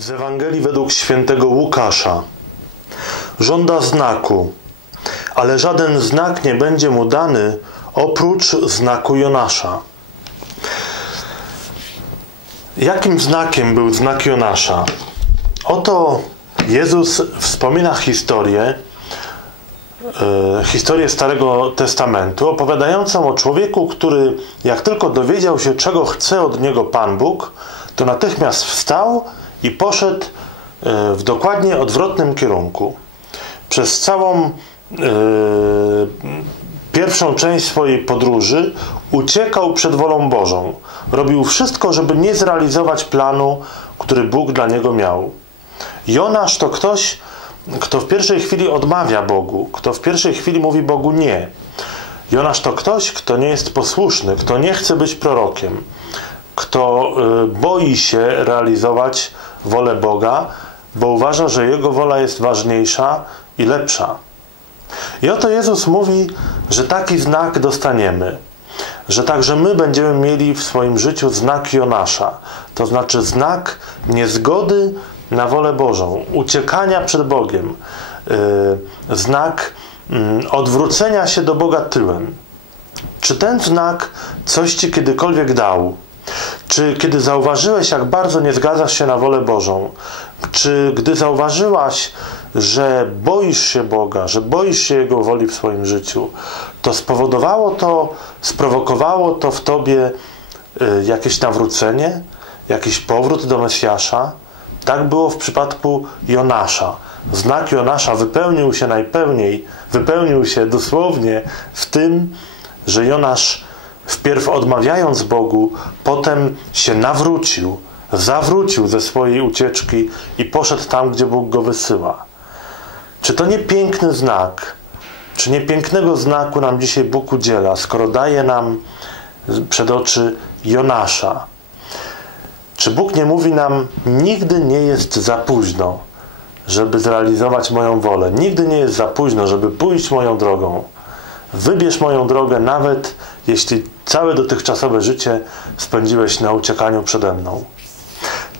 Z Ewangelii według świętego Łukasza. Żąda znaku, ale żaden znak nie będzie mu dany oprócz znaku Jonasza. Jakim znakiem był znak Jonasza? Oto Jezus wspomina historię Starego Testamentu, opowiadającą o człowieku, który jak tylko dowiedział się, czego chce od niego Pan Bóg, to natychmiast wstał i poszedł w dokładnie odwrotnym kierunku. Przez całą pierwszą część swojej podróży uciekał przed wolą Bożą. Robił wszystko, żeby nie zrealizować planu, który Bóg dla niego miał. Jonasz to ktoś, kto w pierwszej chwili odmawia Bogu, kto w pierwszej chwili mówi Bogu nie. Jonasz to ktoś, kto nie jest posłuszny, kto nie chce być prorokiem, kto boi się realizować wolę Boga, bo uważa, że Jego wola jest ważniejsza i lepsza. I oto Jezus mówi, że taki znak dostaniemy, że także my będziemy mieli w swoim życiu znak Jonasza, to znaczy znak niezgody na wolę Bożą, uciekania przed Bogiem, znak odwrócenia się do Boga tyłem. Czy ten znak coś Ci kiedykolwiek dał? Czy kiedy zauważyłeś, jak bardzo nie zgadzasz się na wolę Bożą? Czy gdy zauważyłaś, że boisz się Boga, że boisz się Jego woli w swoim życiu, to sprowokowało to w Tobie jakieś nawrócenie, jakiś powrót do Mesjasza? Tak było w przypadku Jonasza. Znak Jonasza wypełnił się najpełniej, wypełnił się dosłownie w tym, że Jonasz wpierw odmawiając Bogu, potem się zawrócił ze swojej ucieczki i poszedł tam, gdzie Bóg go wysyła. Czy to nie piękny znak? Czy nie pięknego znaku nam dzisiaj Bóg udziela, skoro daje nam przed oczy Jonasza? Czy Bóg nie mówi nam, nigdy nie jest za późno, żeby zrealizować moją wolę. Nigdy nie jest za późno, żeby pójść moją drogą. Wybierz moją drogę, nawet jeśli całe dotychczasowe życie spędziłeś na uciekaniu przede mną.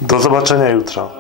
Do zobaczenia jutro.